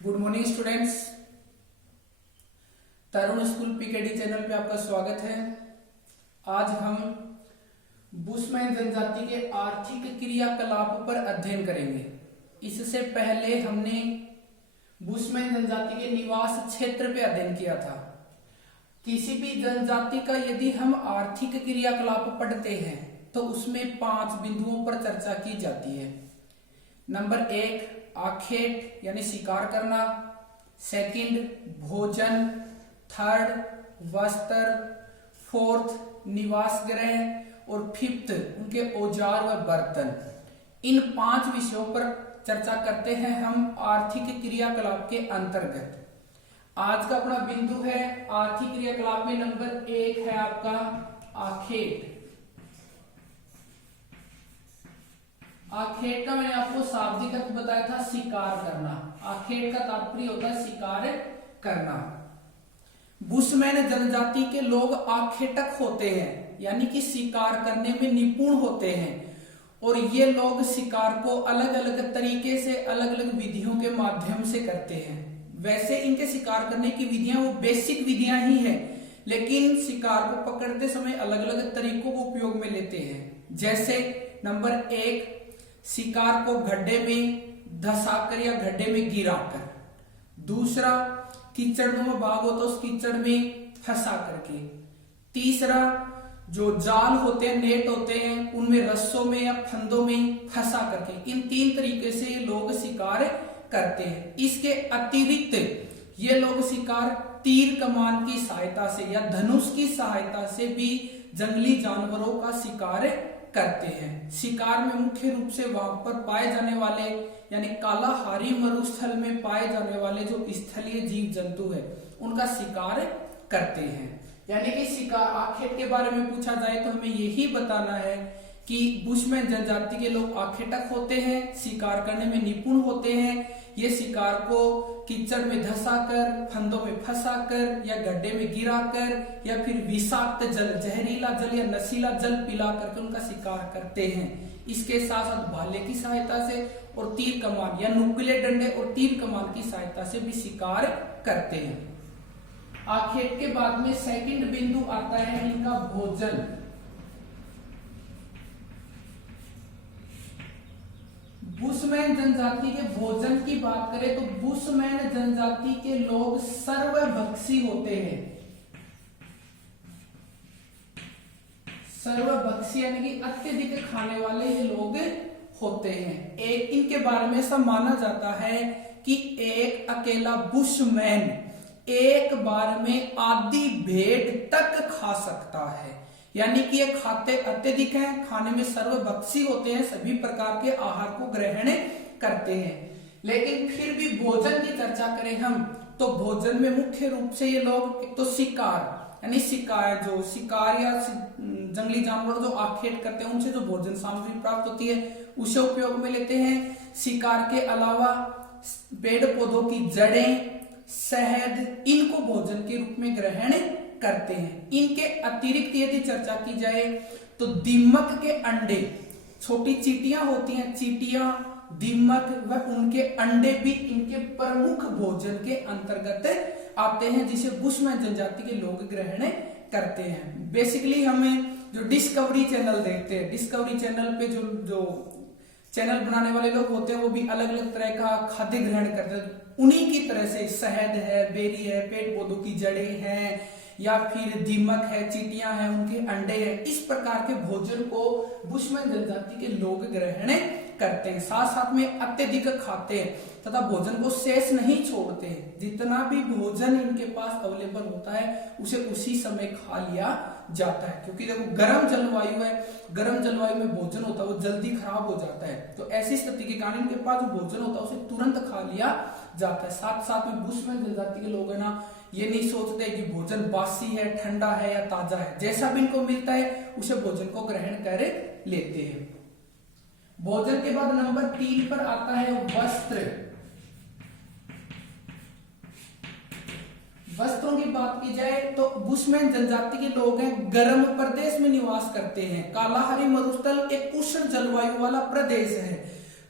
Good morning students. Tarun school PKD channel पे आपका स्वागत है। आज हम बुशमैन जनजाति के आर्थिक क्रियाकलाप पर अध्ययन करेंगे। इससे पहले हमने बुशमैन जनजाति के निवास क्षेत्र पे अध्ययन किया था। किसी भी जनजाति का यदि हम आर्थिक क्रियाकलाप पढ़ते हैं तो उसमें 5 बिंदुओं पर चर्चा की जाती है। नंबर 1 आखेट यानी शिकार करना, सेकंड भोजन, थर्ड वस्त्र, फोर्थ निवास गृह और फिफ्थ उनके औजार व बर्तन। इन 5 विषयों पर चर्चा करते हैं हम आर्थिक क्रियाकलाप के अंतर्गत। आज का अपना बिंदु है आर्थिक क्रियाकलाप में नंबर 1 है आपका आखेट। आखेट का मैंने आपको शाब्दिक अर्थ बताया था शिकार करना। आखेट का तात्पर्य होता है शिकार करना। बुशमैन जनजाति के लोग आखेटक होते हैं यानी कि शिकार करने में निपुण होते हैं और ये लोग शिकार को अलग अलग तरीके से अलग अलग विधियों के माध्यम से करते हैं। वैसे इनके शिकार करने की विधियां वो बेसिक विधियां ही है, लेकिन शिकार को पकड़ते समय अलग अलग तरीकों को उपयोग में लेते हैं। जैसे नंबर 1 शिकार को गड्ढे में धंसाकर या गड्ढे में गिराकर, दूसरा कीचड़ में भाग हो तो उस कीचड़ में फंसा करके, तीसरा जो जाल होते हैं नेट होते हैं उनमें रस्सों में या फंदों में फंसा करके। इन 3 तरीके से ये लोग शिकार करते हैं। इसके अतिरिक्त ये लोग शिकार तीर कमान की सहायता से या धनुष की सहायता से भी जंगली जानवरों का शिकार करते हैं। शिकार में मुख्य रूप से वहां पर पाए जाने वाले यानी कालाहारी मरुस्थल में पाए जाने वाले जो स्थलीय जीव जंतु है उनका शिकार करते हैं। यानी कि शिकार आखेट के बारे में पूछा जाए तो हमें यही बताना है कि बुशमैन जनजाति के लोग आखेटक होते हैं, शिकार करने में निपुण होते हैं। ये शिकार को कीचड़ में धंसाकर, फंदों में फंसाकर या गड्ढे में गिराकर या फिर विषाक्त जल, जहरीला जल या नशीला जल पिला करके उनका शिकार करते हैं। इसके साथ साथ भाले की सहायता से और तीर कमान या नुकीले डंडे और तीर कमान की सहायता से भी शिकार करते हैं। आखेट के बाद में सेकंड बिंदु आता है इनका भोजन। बुशमैन जनजाति के भोजन की बात करें तो बुशमैन जनजाति के लोग सर्वभक्षी होते हैं। सर्वभक्षी यानी कि अत्यधिक खाने वाले ये लोग होते हैं। एक इनके बारे में ऐसा माना जाता है कि एक अकेला बुशमैन एक बार में आधी भेड़ तक खा सकता है। यानी कि ये खाते अत्यधिक हैं, खाने में सर्वभक्षी होते हैं, सभी प्रकार के आहार को ग्रहण करते हैं। लेकिन फिर भी भोजन की चर्चा करें हम तो भोजन में मुख्य रूप से ये लोग एक तो शिकार यानी शिकार या जंगली जानवर जो आखेट करते हैं उनसे जो भोजन सामग्री प्राप्त होती है उसे उपयोग में लेते हैं। शिकार के अलावा पेड़ पौधों की जड़ें, शहद इनको भोजन के रूप में ग्रहण करते हैं। इनके अतिरिक्त यदि चर्चा की जाए तो दीमक के अंडे, छोटी चींटियां होती हैं, चींटियां, दीमक व उनके अंडे भी इनके प्रमुख भोजन के अंतर्गत आते हैं, जिसे बुशमैन जनजाति के लोग ग्रहण करते हैं। बेसिकली हमें जो डिस्कवरी चैनल देखते हैं, डिस्कवरी चैनल पे जो चैनल बनाने वाले लोग होते हैं वो भी अलग अलग तरह का खाद्य ग्रहण करते हैं। उन्हीं की तरह से शहद है, बेरी है, पेड़ पौधों की जड़ें हैं या फिर दीमक है, चींटियां हैं, उनके अंडे हैं, इस प्रकार के भोजन को बुशमैन जनजाति के लोग ग्रहण करते हैं। साथ साथ में अत्यधिक खाते हैं तथा भोजन को शेष नहीं छोड़ते हैं। जितना भी भोजन इनके पास अवेलेबल होता है उसे उसी समय खा लिया जाता है, क्योंकि देखो गर्म जलवायु है, गर्म जलवायु में भोजन होता है वो जल्दी खराब हो जाता है। तो ऐसी स्थिति के कारण इनके पास जो भोजन होता है उसे तुरंत खा लिया जाता है। साथ साथ में बुशमैन जनजाति के लोग है ना ये नहीं सोचते कि भोजन बासी है, ठंडा है या ताजा है, जैसा भी इनको मिलता है उसे भोजन को ग्रहण कर लेते हैं। भोजन के बाद नंबर 3 पर आता है वस्त्र। वस्त्रों की बात की जाए तो बुशमैन जनजाति के लोग हैं गर्म प्रदेश में निवास करते हैं। कालाहारी मरुस्थल एक उष्ण जलवायु वाला प्रदेश है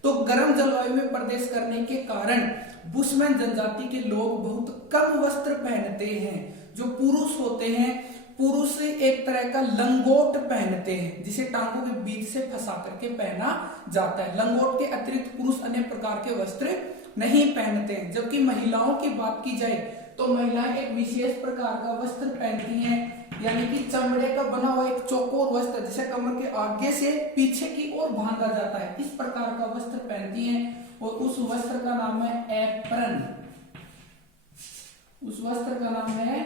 तो गर्म जलवायु में प्रवेश करने के कारण बुशमैन जनजाति के लोग बहुत कम वस्त्र पहनते हैं। जो पुरुष होते हैं, पुरुष एक तरह का लंगोट पहनते हैं जिसे टांगों के बीच से फंसा करके पहना जाता है। लंगोट के अतिरिक्त पुरुष अन्य प्रकार के वस्त्र नहीं पहनते हैं। जबकि महिलाओं की बात की जाए तो महिलाएं एक विशेष प्रकार का वस्त्र पहनती हैं, यानी कि चमड़े का बना हुआ एक चौकोर वस्त्र जिसे कमर के आगे से पीछे की ओर बांधा जाता है, इस प्रकार का वस्त्र पहनती हैं और उस वस्त्र का नाम है एप्रन। उस वस्त्र का नाम है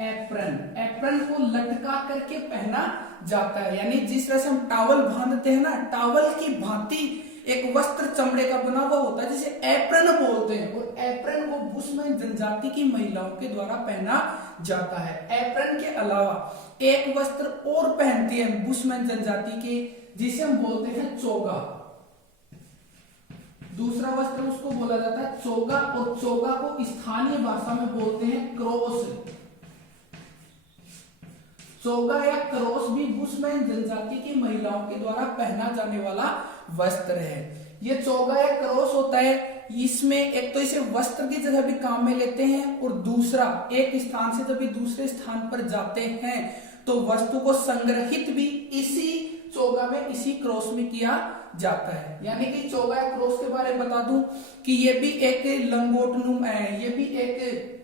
एप्रन। एप्रन को लटका करके पहना जाता है, यानी जिस तरह से हम टॉवल बांधते हैं ना, टॉवल की भांति एक वस्त्र चमड़े का बना हुआ होता है जिसे एप्रन बोलते हैं, और एप्रन को बुशमैन जनजाति की महिलाओं के द्वारा पहना जाता है। एप्रन के अलावा एक वस्त्र और पहनती है बुशमैन जनजाति के, जिसे हम बोलते हैं चोगा। दूसरा वस्त्र उसको बोला जाता है चोगा, और चोगा को स्थानीय भाषा में बोलते हैं क्रोस। चोगा या क्रोस भी बुशमैन जनजाति की महिलाओं के द्वारा पहना जाने वाला वस्त्र है। ये चोगा या क्रोस होता है, इसमें एक तो इसे वस्त्र की जगह भी काम में लेते हैं, और दूसरा एक स्थान से जब भी दूसरे स्थान पर जाते हैं तो वस्तु को संग्रहित भी इसी चोगा में, इसी क्रोस में किया जाता है। यानी कि चोगा या क्रोस के बारे में बता दूं कि ये भी एक लंगोट नुमा है, ये भी एक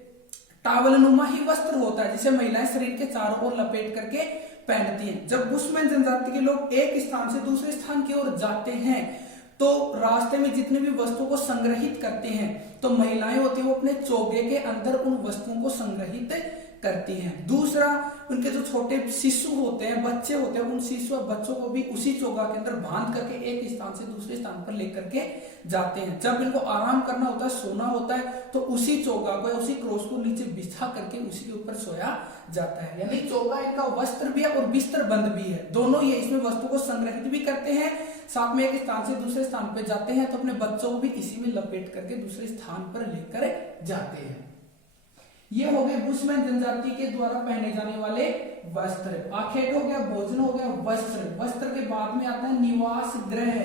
टावल नुमा ही वस्त्र होता है जिसे महिलाएं शरीर के चारों ओर लपेट करके पहनती हैं। जब बुशमैन जनजाति के लोग एक स्थान से दूसरे स्थान की ओर जाते हैं तो रास्ते में जितने भी वस्तुओं को संग्रहित करते हैं, तो महिलाएं होती हैं वो अपने चोगे के अंदर उन वस्तुओं को संग्रहित करती हैं। दूसरा, उनके जो छोटे शिशु होते हैं, बच्चे होते हैं, उन शिशु और बच्चों को भी उसी चोगा के अंदर बांध करके एक स्थान से दूसरे स्थान पर लेकर के जाते हैं। जब इनको आराम करना होता है, सोना होता है, तो उसी चोगा को, उसी क्रोस को नीचे बिछा करके उसी के ऊपर सोया जाता है। यानी चोगा इनका वस्त्र भी है और बिस्तर बंद भी है, दोनों ये इसमें वस्तु को संग्रहित भी करते हैं, साथ में एक स्थान से दूसरे स्थान पर जाते हैं तो अपने बच्चों को भी इसी में लपेट करके दूसरे स्थान पर लेकर जाते हैं। ये हो गए बुशमैन जनजाति के द्वारा पहने जाने वाले वस्त्र। आखेट हो गया, भोजन हो गया, वस्त्र। वस्त्र के बाद में आता है निवास गृह।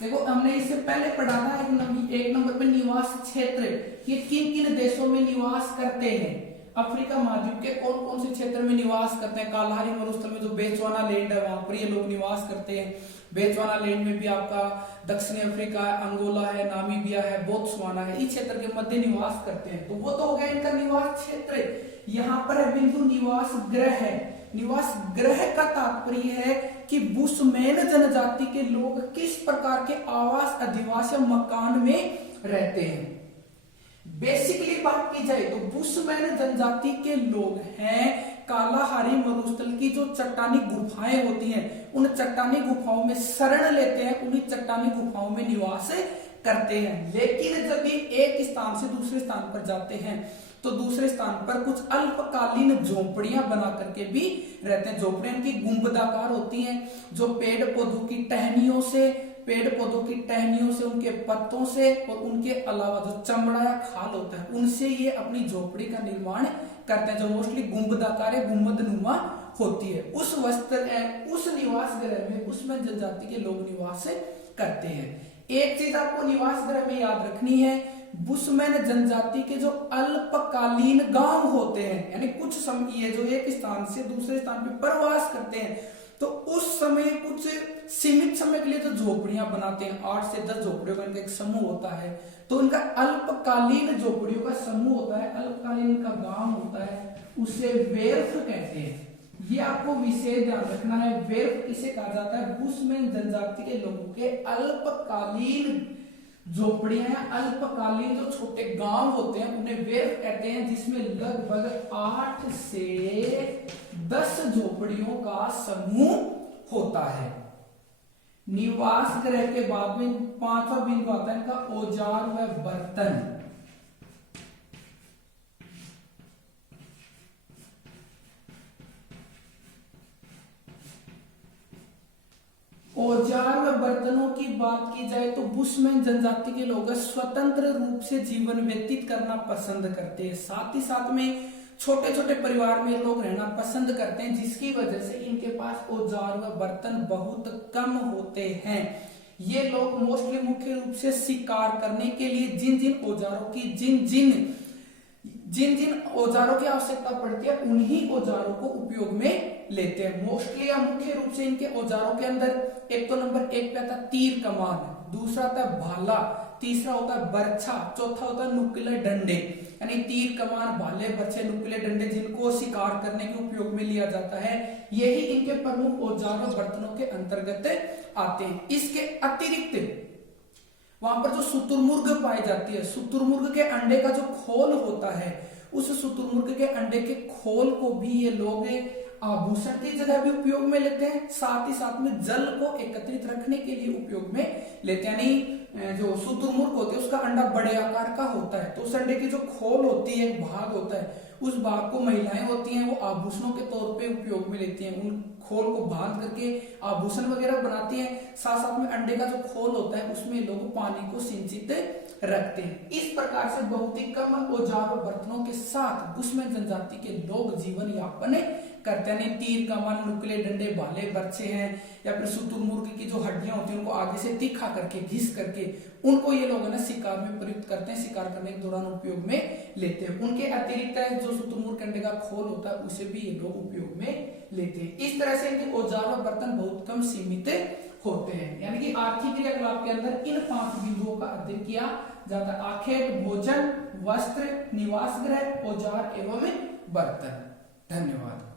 देखो हमने इससे पहले पढ़ा था एक नंबर पे निवास क्षेत्र, ये किन किन देशों में निवास करते हैं। अफ्रीका महाद्वीप के कौन कौन से क्षेत्र में निवास करते हैं। कालाहारी मरुस्थल में जो बेचवाना लैंड है वहां पर ये लोग निवास करते हैं। बेचवाना लैंड में भी आपका दक्षिणी अफ्रीका है, अंगोला है, नामीबिया है, बोत्सवाना है, इस क्षेत्र के मध्य निवास करते हैं। तो वो तो हो गया इनका निवास क्षेत्र। यहाँ पर है बिंदु निवास गृह है। निवास गृह का तात्पर्य है कि बुशमैन जनजाति के लोग किस प्रकार के आवास, अधिवास या मकान में रहते हैं। बेसिकली बात की जाए तो बुशमैन जनजाति के लोग हैं कालाहारी मरुस्थल की जो चट्टानी गुफाएं होती हैं, उन चट्टानी गुफाओं में शरण लेते हैं, उन्हीं चट्टानी गुफाओं में निवास करते हैं। लेकिन जब ये एक स्थान से दूसरे स्थान पर जाते हैं तो दूसरे स्थान पर कुछ अल्पकालीन झोपड़ियां बना करके भी रहते हैं। झोपड़ियां इनकी गुंबदाकार होती हैं, जो पेड़ पौधों की टहनियों से, उनके पत्तों से और उनके अलावा जो चमड़ा या खाल होता है उनसे ये अपनी झोपड़ी का निर्माण करते हैं, जो मोस्टली गुंबदाकार या गुंबदनुमा होती है। उस निवास गृह में बुशमैन जनजाति के लोग निवास करते हैं। एक चीज आपको निवास गृह में याद रखनी है, बुशमैन जनजाति के जो अल्पकालीन गांव होते हैं, यानी कुछ समय ये जो एक स्थान से दूसरे स्थान पर प्रवास करते हैं, तो उस समय कुछ सीमित समय के लिए जो झोपड़ियां बनाते हैं, 8 से 10 झोपड़ियों का इनका एक समूह होता है, तो इनका अल्पकालीन झोपड़ियों का समूह होता है, अल्पकालीन का गांव होता है, उसे वेर्फ कहते हैं। ये आपको विशेष ध्यान रखना है। वेर्फ किसे कहा जाता है? बुशमैन जनजाति के लोगों के अल्पकालीन झोपड़ियां या अल्पकालीन जो छोटे गांव होते हैं उन्हें वेर्फ कहते हैं, जिसमें लगभग 8 से 10 झोपड़ियों का समूह होता है। निवास गृह के बाद में 5वां बिंदु आता है इनका औजार व बर्तन। औजार व बर्तनों की बात की जाए तो बुशमैन जनजाति के लोग स्वतंत्र रूप से जीवन व्यतीत करना पसंद करते हैं। साथ ही साथ में छोटे छोटे परिवार में लोग रहना पसंद करते हैं, जिसकी वजह से इनके पास औजार व बर्तन बहुत कम होते हैं। ये लोग मोस्टली मुख्य रूप से शिकार करने के लिए जिन जिन औजारों की जिन जिन औजारों की आवश्यकता पड़ती है उन्हीं औजारों को उपयोग में लेते हैं। मोस्टली या मुख्य रूप से इनके औजारों के अंदर एक तो नंबर 1 पे आता है तीर कमान, दूसरा आता है भाला, तीसरा होता है बर्छा, चौथा होता है नुकीले डंडे। यानी तीर कमान, भाले, बर्छे, नुकीले डंडे जिनको शिकार करने के उपयोग में लिया जाता है, यही इनके प्रमुख औजार और बर्तनों के अंतर्गत आते हैं। इसके अतिरिक्त वहां पर जो शुतुरमुर्ग पाई जाती है, शुतुरमुर्ग के अंडे का जो खोल होता है, उस शुतुरमुर्ग के अंडे के खोल को भी ये लोग आभूषण की जगह भी उपयोग में लेते हैं, साथ ही साथ में जल को एकत्रित रखने के लिए उपयोग में लेते हैं। यानी जो शुतुरमुर्ग होते हैं उसका अंडा बड़े आकार का होता है, तो उस अंडे की जो खोल होती है, भाग होता है, उस भाग को महिलाएं होती हैं वो आभूषणों के तौर पे उपयोग में लेती हैं। उन खोल को बांध करके आभूषण वगैरह बनाती हैं। साथ साथ में अंडे का जो खोल होता है उसमें लोग पानी को सिंचित रखते हैं। इस प्रकार से बहुत ही कम औजार और बर्तनों के साथ बुशमैन जनजाति के लोग जीवन यापन करते हैं। तीर कमान, नुकीले डंडे, भाले, बर्छे हैं, या फिर शुतुरमुर्ग की जो हड्डियां होती हैं उनको आगे से तीखा करके, घिस करके उनको ये लोग ना शिकार में प्रयुक्त करते हैं, शिकार करने के दौरान उपयोग में लेते हैं। उनके अतिरिक्त जो शुतुरमुर्ग के अंडे का खोल होता है उसे भी ये लोग उपयोग में लेते हैं। इस तरह से इनके औजार और बर्तन बहुत कम सीमित होते हैं। यानी कि आर्थिक क्रियाकलाप के अंदर इन 5 बिंदुओं का अध्ययन किया जाता है: आखेट, भोजन, वस्त्र, निवास गृह, औजार एवं बर्तन। धन्यवाद।